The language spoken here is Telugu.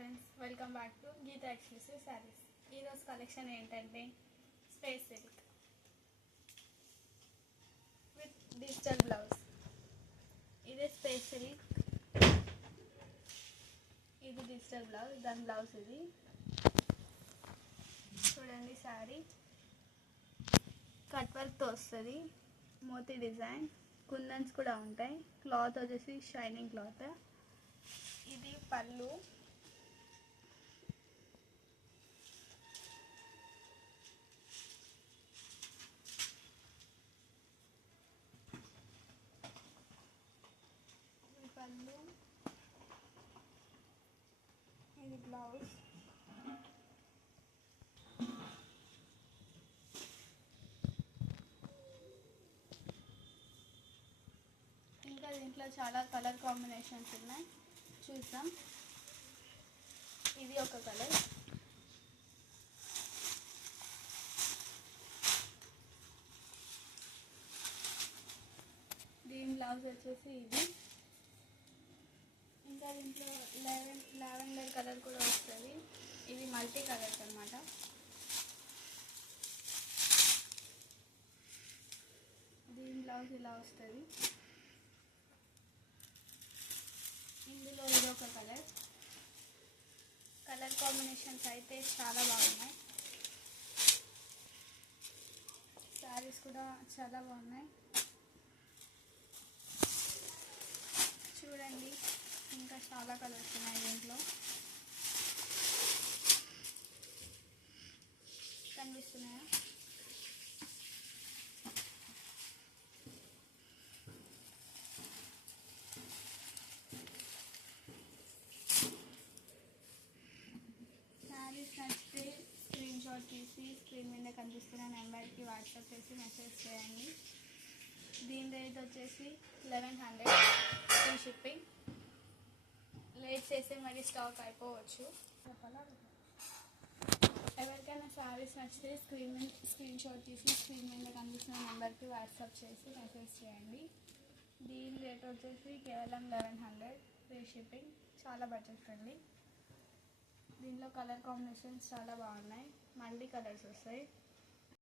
Friends, welcome back to Geeta exclusive sarees. ఈరోజు కలెక్షన్ ఏంటంటే space silk with digital blouse. ఇదే స్పేస్ సిల్క్, ఇది డిజిటల్ బ్లౌజ్, దాని బ్లౌజ్ ఇది. చూడండి, శారీ కట్ వర్క్తో వస్తుంది, మోతీ డిజైన్, కుందన్స్ కూడా ఉంటాయి. క్లాత్ వచ్చేసి షైనింగ్ క్లాత్. ఇది పళ్ళు. పళ్ళు, ఇది బ్లౌజ్. ఇంకా దీంట్లో చాలా కలర్ కాంబినేషన్స్ ఉన్నాయి, చూద్దాం. ఇది ఒక కలర్, దీని బ్లౌజ్ వచ్చేసి ఇది. ఇంకా దీంట్లో లావెండర్ కలర్ కూడా వస్తుంది. ఇది మల్టీ కలర్స్ అన్నమాట. దీని బ్లౌజ్ ఇలా వస్తుంది. ఇందులో ఇది ఒక కలర్. కలర్ కాంబినేషన్స్ అయితే చాలా బాగున్నాయి. శారీస్ కూడా చాలా బాగున్నాయి, చూడండి. ఇంకా చాలా కలర్స్ ఉన్నాయి దీంట్లో, కనిపిస్తున్నాయా? శారీస్ నచ్చితే స్క్రీన్ షాట్ తీసి స్క్రీన్ మీద కనిపిస్తున్న నెంబర్కి వాట్సాప్ చేసి మెసేజ్ చేయండి. దీని రేట్ వచ్చేసి 1100 ఫ్రీ షిప్పింగ్. లేట్ చేస్తే మరి స్టాక్ అయిపోవచ్చు. ఎవరికైనా శారీస్ నచ్చితే స్క్రీన్ షాట్ తీసి స్క్రీన్ మీద కనిపిస్తున్న నెంబర్కి వాట్సాప్ చేసి మెసేజ్ చేయండి. దీని రేట్ వచ్చేసి కేవలం 1100 ఫ్రీ షిప్పింగ్. చాలా బడ్జెట్ ఫ్రెండ్లీ. దీనిలో కలర్ కాంబినేషన్స్ చాలా బాగున్నాయి, మల్టీ కలర్స్ వస్తాయి.